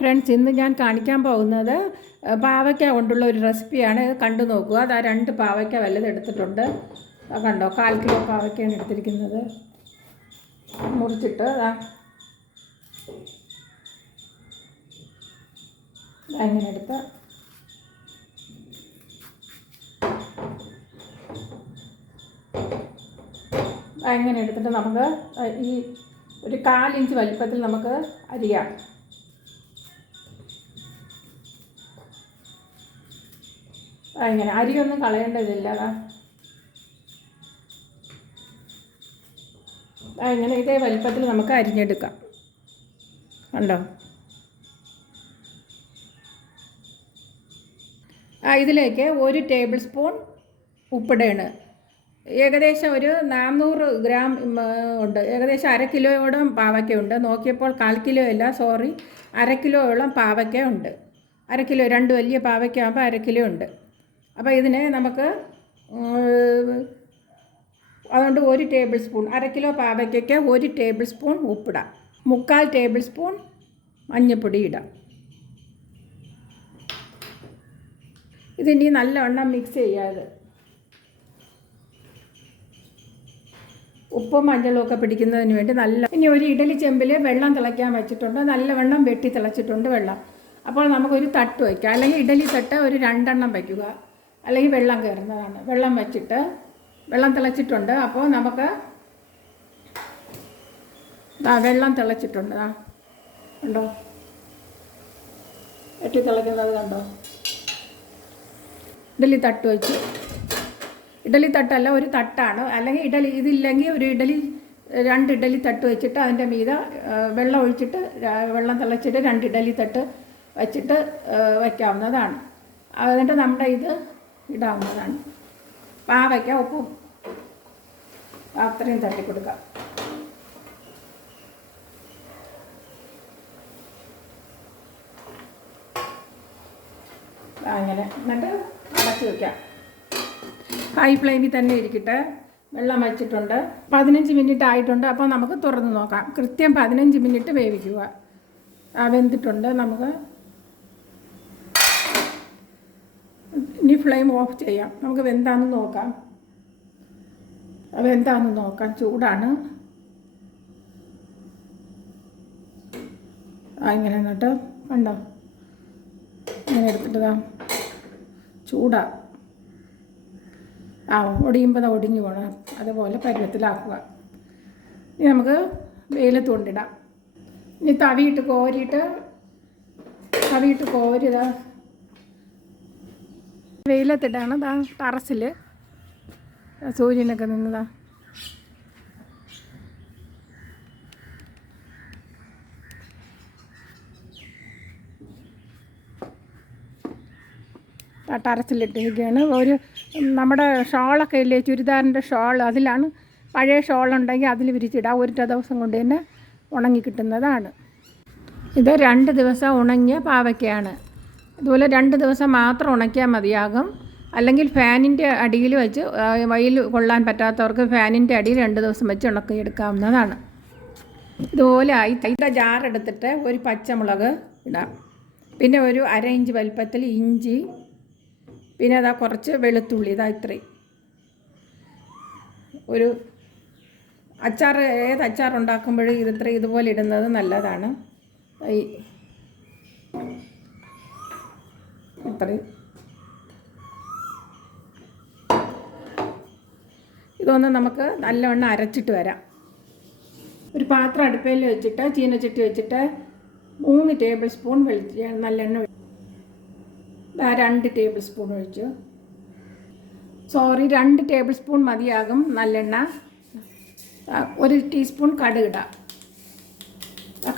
Friends, ഇന്ന് ഞാൻ കാണിക്കാൻ പോകുന്നത് പാവയ്ക്ക കൊണ്ടുള്ള ഒരു റെസിപ്പിയാണ്. ഇത് കണ്ടു നോക്കുക. അത് 2 പാവയ്ക്ക വല്ലത് എടുത്തിട്ടുണ്ട്. കണ്ടോ, 1/4 കിലോ പാവയ്ക്കയാണ് എടുത്തിരിക്കുന്നത്. മുറിച്ചിട്ട് അങ്ങനെ എടുത്ത് അങ്ങനെ എടുത്തിട്ട് നമുക്ക് ഈ ഒരു 1/4 ഇഞ്ച് വലിപ്പത്തിൽ നമുക്ക് അരിയാം. ഇങ്ങനെ അരിയൊന്നും കളയേണ്ടതില്ല. ഇങ്ങനെ ഇതേ വലിപ്പത്തിൽ നമുക്ക് അരിഞ്ഞെടുക്കാം. കണ്ടോ, ഇതിലേക്ക് 1 ടേബിൾ സ്പൂൺ ഉപ്പിടയാണ്. ഏകദേശം ഒരു 400 ഗ്രാം ഉണ്ട്. ഏകദേശം 1/2 കിലോയോളം പാവയ്ക്ക ഉണ്ട്. നോക്കിയപ്പോൾ 1/4 കിലോ അല്ല, സോറി, 1/2 കിലോയോളം പാവയ്ക്ക ഉണ്ട്. 1/2 കിലോ, 2 വലിയ പാവയ്ക്ക ആകുമ്പോൾ 1/2 കിലോ ഉണ്ട്. അപ്പോൾ ഇതിനെ നമുക്ക് അതുകൊണ്ട് 1 ടേബിൾ സ്പൂൺ, 1/2 കിലോ പാവയ്ക്കയ്ക്ക് 1 ടേബിൾ സ്പൂൺ ഉപ്പിടാം. 3/4 ടേബിൾ സ്പൂൺ മഞ്ഞൾപ്പൊടി ഇടാം. ഇതിനി നല്ലവണ്ണം മിക്സ് ചെയ്യാതെ ഉപ്പും മഞ്ഞളും ഒക്കെ പിടിക്കുന്നതിന് വേണ്ടി ഇനി ഒരു ഇഡലി ചെമ്പിൽ വെള്ളം തിളയ്ക്കാൻ വെച്ചിട്ടുണ്ട്. നല്ലവണ്ണം വെട്ടി തിളച്ചിട്ടുണ്ട് വെള്ളം. അപ്പോൾ നമുക്കൊരു തട്ട് വയ്ക്കാം, അല്ലെങ്കിൽ ഇഡലി തട്ട് ഒരു 2 എണ്ണം വയ്ക്കുക, അല്ലെങ്കിൽ വെള്ളം കയറുന്നതാണ്. വെള്ളം വെച്ചിട്ട് വെള്ളം തിളച്ചിട്ടുണ്ട്. അപ്പോൾ നമുക്ക് വെള്ളം തിളച്ചിട്ടുണ്ട്. കണ്ടോ, വെട്ടി തിളയ്ക്കുന്നത് കണ്ടോ. ഇഡലി തട്ട് വെച്ച്, ഇഡലി തട്ടല്ല, ഒരു തട്ടാണ്. അല്ലെങ്കിൽ ഇതില്ലെങ്കിൽ ഒരു 2 ഇഡലി തട്ട് വെച്ചിട്ട് അതിൻ്റെ മീതെ വെള്ളം ഒഴിച്ചിട്ട് വെള്ളം തിളച്ചിട്ട് 2 ഇഡലി തട്ട് വെച്ചിട്ട് വയ്ക്കാവുന്നതാണ്. എന്നിട്ട് നമ്മുടെ ഇത് ഇടാവുന്നതാണ്. പാവയ്ക്ക ഉപ്പും അത്രയും തട്ടിക്കൊടുക്കാം. അങ്ങനെ എന്നിട്ട് അടച്ച് വയ്ക്കാം. ഹൈ ഫ്ലെയിമിൽ തന്നെ ഇരിക്കട്ടെ. വെള്ളം വെച്ചിട്ടുണ്ട്. 15 മിനിറ്റ് ആയിട്ടുണ്ട്. അപ്പോൾ നമുക്ക് തുറന്ന് നോക്കാം. കൃത്യം 15 മിനിറ്റ് വേവിക്കുക. വെന്തിട്ടുണ്ട്. നമുക്ക് ഇനി ഫ്ലെയിം ഓഫ് ചെയ്യാം. നമുക്ക് വെന്താണെന്ന് നോക്കാം. വെന്താണെന്ന് നോക്കാം. ചൂടാണ്. ഇങ്ങനെ എന്നിട്ട് കണ്ടോ, ഇങ്ങനെ എടുത്തിട്ട് ചൂടാ ഒടിയുമ്പോൾ ഒടിഞ്ഞു പോകണം. അതുപോലെ പരുവത്തിലാക്കുക. ഇനി നമുക്ക് വെയിലത്ത് കൊണ്ടിടാം. ഇനി തവിയിട്ട് കോരിയിതാ വെയിലത്തിട്ടാണ്. ടെറസിൽ സൂര്യനൊക്കെ നിന്നതാ. ടെറസിലിട്ടിരിക്കുകയാണ്. നമ്മുടെ ഷോളൊക്കെ ഇല്ലേ, ചുരിദാറിൻ്റെ ഷോൾ, അതിലാണ്. പഴയ ഷോളുണ്ടെങ്കിൽ അതിൽ വിരിച്ചിടാം. 1 ദിവസം കൊണ്ട് തന്നെ ഉണങ്ങി കിട്ടുന്നതാണ്. ഇത് 2 ദിവസം ഉണങ്ങിയ പാവയ്ക്കയാണ്. ഇതുപോലെ 2 ദിവസം മാത്രം ഉണക്കിയാൽ മതിയാകും. അല്ലെങ്കിൽ ഫാനിൻ്റെ അടിയിൽ വെച്ച്, വെയിൽ കൊള്ളാൻ പറ്റാത്തവർക്ക് ഫാനിൻ്റെ അടിയിൽ 2 ദിവസം വെച്ച് ഉണക്കിയെടുക്കാവുന്നതാണ്. ഇതുപോലെ ജാറെടുത്തിട്ട് ഒരു പച്ചമുളക് ഇടാം. പിന്നെ ഒരു 1/2 ഇഞ്ച് വലിപ്പത്തിൽ ഇഞ്ചി, പിന്നെ കുറച്ച് വെളുത്തുള്ളി, ഇത്രയും. ഒരു അച്ചാർ, ഏത് അച്ചാർ ഉണ്ടാക്കുമ്പോഴും ഇതുപോലെ ഇടുന്നത് നല്ലതാണ്. ഇത്രയും. ഇതൊന്ന് നമുക്ക് നല്ലവണ്ണം അരച്ചിട്ട് വരാം. ഒരു പാത്രം അടുപ്പയിൽ വെച്ചിട്ട്, ചീനച്ചട്ടി വെച്ചിട്ട് 3 ടേബിൾ സ്പൂൺ നല്ലെണ്ണ, 2 ടേബിൾ സ്പൂൺ ഒഴിച്ചു. 2 ടേബിൾ സ്പൂൺ മതിയാകും നല്ലെണ്ണ. 1 ടീസ്പൂൺ കടുകിടാം.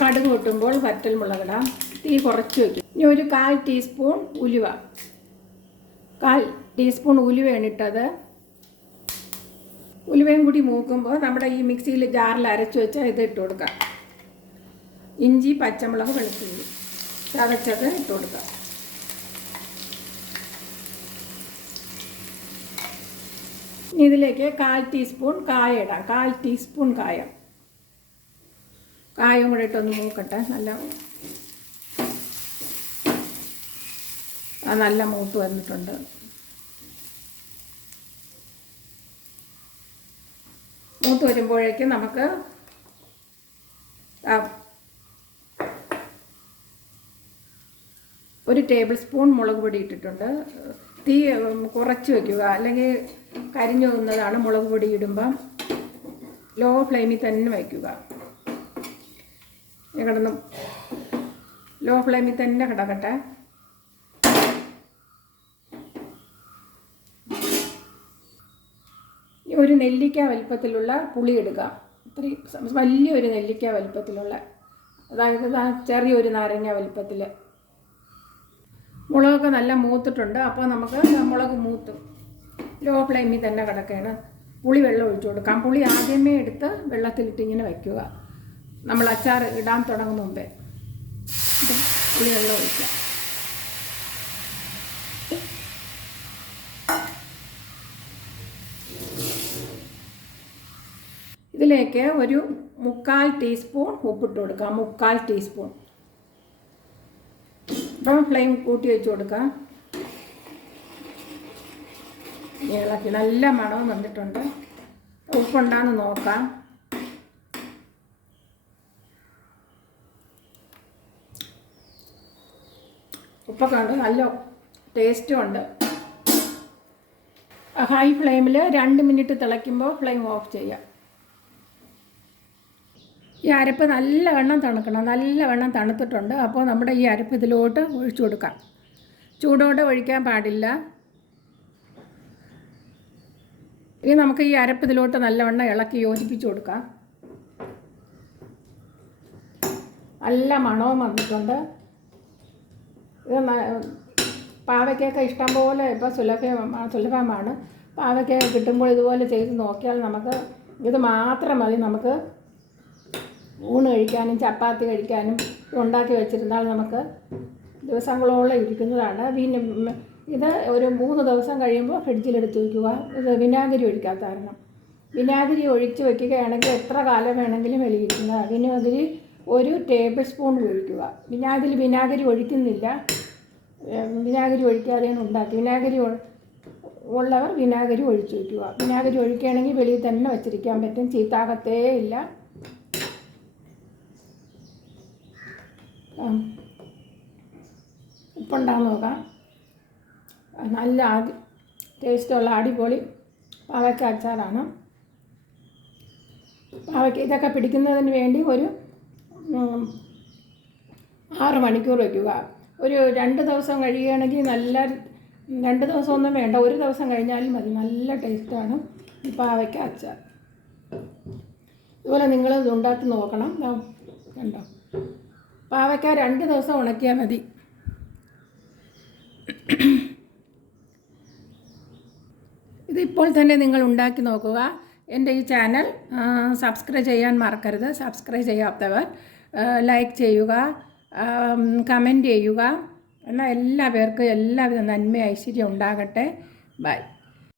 കടുക് പൊട്ടുമ്പോൾ വറ്റൽ മുളകിടാം. തീ കുറച്ച് വയ്ക്കും. ഇനി ഒരു 1/4 ടീസ്പൂൺ ഉലുവ, 1/4 ടീസ്പൂൺ ഉലുവയാണ് ഇട്ടത്. ഉലുവയും കൂടി മൂക്കുമ്പോൾ നമ്മുടെ ഈ മിക്സിയിൽ ജാറിൽ അരച്ച് വെച്ചാൽ ഇത് ഇട്ട് കൊടുക്കാം. ഇഞ്ചി, പച്ചമുളക്, വെളുത്തുള്ളി ചതച്ചത് ഇട്ട് കൊടുക്കാം. ഇതിലേക്ക് 1/4 ടീസ്പൂൺ കായം ഇടാം. 1/4 ടീസ്പൂൺ കായം കൂടെ ഇട്ടൊന്ന് മൂക്കട്ടെ. നല്ല അത് നല്ല മൂത്ത് വന്നിട്ടുണ്ട്. മൂത്ത് വരുമ്പോഴേക്കും നമുക്ക് ഒരു ടേബിൾ സ്പൂൺ മുളക് പൊടി ഇട്ടിട്ടുണ്ട്. തീ കുറച്ച് വയ്ക്കുക, അല്ലെങ്കിൽ കരിഞ്ഞു പോകുന്നതാണ്. മുളക് പൊടി ഇടുമ്പം ലോ ഫ്ലെയിമിൽ തന്നെ വയ്ക്കുക. കിടന്ന് ലോ ഫ്ലെയിമിൽ തന്നെ കിടക്കട്ടെ. ഒരു നെല്ലിക്ക വലിപ്പത്തിലുള്ള പുളി എടുക്കുക. ഇത്രയും വലിയൊരു നെല്ലിക്ക വലിപ്പത്തിലുള്ള, അതായത് ചെറിയൊരു നാരങ്ങ വലിപ്പത്തിൽ. മുളകൊക്കെ നല്ല മൂത്തിട്ടുണ്ട്. അപ്പോൾ നമുക്ക് മുളക് മൂത്ത് ലോ ഫ്ലെയിമിൽ തന്നെ കിടക്കുകയാണ്. പുളി വെള്ളം ഒഴിച്ചു കൊടുക്കാം. പുളി ആദ്യമേ എടുത്ത് വെള്ളത്തിലിട്ട് ഇങ്ങനെ വയ്ക്കുക. നമ്മൾ അച്ചാർ ഇടാൻ തുടങ്ങും മുമ്പേ പുളി വെള്ളം ഒഴിക്കുക. ഇതിലേക്ക് ഒരു 3/4 ടീസ്പൂൺ ഉപ്പിട്ട് കൊടുക്കാം. 3/4 ടീസ്പൂൺ. ഇപ്പം ഫ്ലെയിം കൂട്ടി വെച്ച് കൊടുക്കാം. ഇളക്കി നല്ല മണവും വന്നിട്ടുണ്ട്. ഉപ്പുണ്ടാന്ന് നോക്കാം. ഉപ്പൊക്കെ ഉണ്ട്, നല്ല ടേസ്റ്റും ഉണ്ട്. ഹൈ ഫ്ലെയിമിൽ 2 മിനിറ്റ് തിളയ്ക്കുമ്പോൾ ഫ്ലെയിം ഓഫ് ചെയ്യാം. ഈ അരപ്പ് നല്ലവണ്ണം തണുക്കണം. നല്ലവണ്ണം തണുത്തിട്ടുണ്ട്. അപ്പോൾ നമ്മുടെ ഈ അരപ്പ് ഇതിലോട്ട് ഒഴിച്ചു കൊടുക്കാം. ചൂടോടെ ഒഴിക്കാൻ പാടില്ല. ഇനി നമുക്ക് ഈ അരപ്പ് ഇതിലോട്ട് നല്ലവണ്ണം ഇളക്കി യോജിപ്പിച്ച് കൊടുക്കാം. നല്ല മണവും വന്നിട്ടുണ്ട്. ഇത് പാവയ്ക്കൊക്കെ ഇഷ്ടം പോലെ ഇപ്പോൾ സുലഭമാണ്. പാവയ്ക്ക കിട്ടുമ്പോൾ ഇതുപോലെ ചെയ്ത് നോക്കിയാൽ നമുക്ക് ഇത് മാത്രം മതി. നമുക്ക് ഊണ് കഴിക്കാനും ചപ്പാത്തി കഴിക്കാനും ഉണ്ടാക്കി വെച്ചിരുന്നാൽ നമുക്ക് ദിവസങ്ങളോളം ഇരിക്കുന്നതാണ്. പിന്നെ ഇത് ഒരു 3 ദിവസം കഴിയുമ്പോൾ ഫ്രിഡ്ജിലെടുത്ത് വയ്ക്കുക. ഇത് വിനാഗിരി ഒഴിക്കാത്ത കാരണം. വിനാഗിരി ഒഴിച്ച് വയ്ക്കുകയാണെങ്കിൽ എത്ര കാലം വേണമെങ്കിലും വെളിയിരിക്കുന്നതാണ്. വിനാഗിരി 1 ടേബിൾ സ്പൂൺ ഒഴിക്കുക. വിനാഗിരി ഒഴിക്കുന്നില്ല. വിനാഗിരി ഒഴിക്കാതെയാണ് ഉണ്ടാക്കി. വിനാഗിരി ഉള്ളവർ വിനാഗിരി ഒഴിച്ച് വയ്ക്കുക. വിനാഗിരി ഒഴിക്കുകയാണെങ്കിൽ വെളിയിൽ തന്നെ വച്ചിരിക്കാൻ പറ്റും, ചീത്താകത്തേ ഇല്ല. ഉപ്പുണ്ടാകുന്ന നോക്കാം. നല്ല ടേസ്റ്റുള്ള അടിപൊളി പാവയ്ക്ക അച്ചാറാണ്. പാവയ്ക്ക ഇതൊക്കെ പിടിക്കുന്നതിന് വേണ്ടി ഒരു 6 മണിക്കൂർ വയ്ക്കുക. ഒരു 2 ദിവസം കഴിയുകയാണെങ്കിൽ നല്ല 2 ദിവസമൊന്നും വേണ്ട, 1 ദിവസം കഴിഞ്ഞാലും മതി. നല്ല ടേസ്റ്റാണ് ഈ പാവയ്ക്ക അച്ചാർ. ഇതുപോലെ നിങ്ങൾ ഇത് ഉണ്ടാക്കി നോക്കണം. കണ്ടോ, പാവയ്ക്ക 2 ദിവസം ഉണക്കിയാൽ മതി. ഇതിപ്പോൾ തന്നെ നിങ്ങൾ ഉണ്ടാക്കി നോക്കുക. എൻ്റെ ഈ ചാനൽ സബ്സ്ക്രൈബ് ചെയ്യാൻ മറക്കരുത്. സബ്സ്ക്രൈബ് ചെയ്യാത്തവർ ലൈക്ക് ചെയ്യുക, കമൻറ്റ് ചെയ്യുക. എന്നാൽ എല്ലാ പേർക്കും എല്ലാവിധ നന്മ ഐശ്വര്യം ഉണ്ടാകട്ടെ. ബൈ.